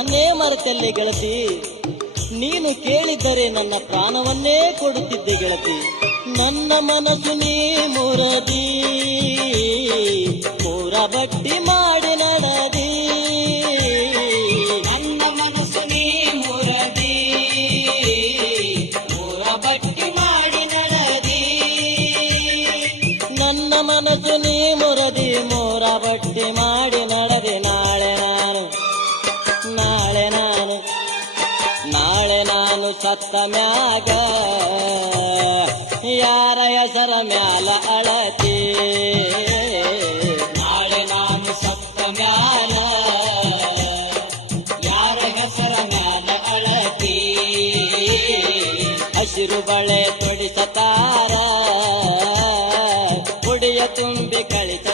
ನನ್ನೇ ಮರೆತಲ್ಲಿ ಗೆಳತಿ, ನೀನು ಕೇಳಿದ್ದರೆ ನನ್ನ ಪ್ರಾಣವನ್ನೇ ಕೊಡುತ್ತಿದ್ದೆ ಗೆಳತಿ. ನನ್ನ ಮನಸ್ಸು ನೀ ಮುರದಿ, ಮೂರ ಬಟ್ಟಿ ಮಾಡಿ ನಡದಿ. ನನ್ನ ಮನಸ್ಸು ನೀ ಮುರದಿ, ಮೂರ ಬಟ್ಟಿ ಮಾಡಿ ನಡದಿ. ನನ್ನ ಮನಸ್ಸು ನೀ ಮುರದಿ, ಮೂರ ಬಟ್ಟಿ ಮಾಡಿ ನಡದಿ. ನಾಳೆ ನಾನು ಸತ್ತ ಮ್ಯಾಗ ಯಾರ ಹೆಸರ ಮ್ಯಾಲ ಅಳತಿ. ನಾಳೆ ನಾನು ಸತ್ತ ಮ್ಯಾಲ ಯಾರ ಹೆಸರ ಮ್ಯಾಲ ಅಳತಿ. ಹಸಿರು ಬಳೆ ತೊಡಿಸತಾರ, ಹುಡಿಯ ತುಂಬಿ ಕಳಿಸ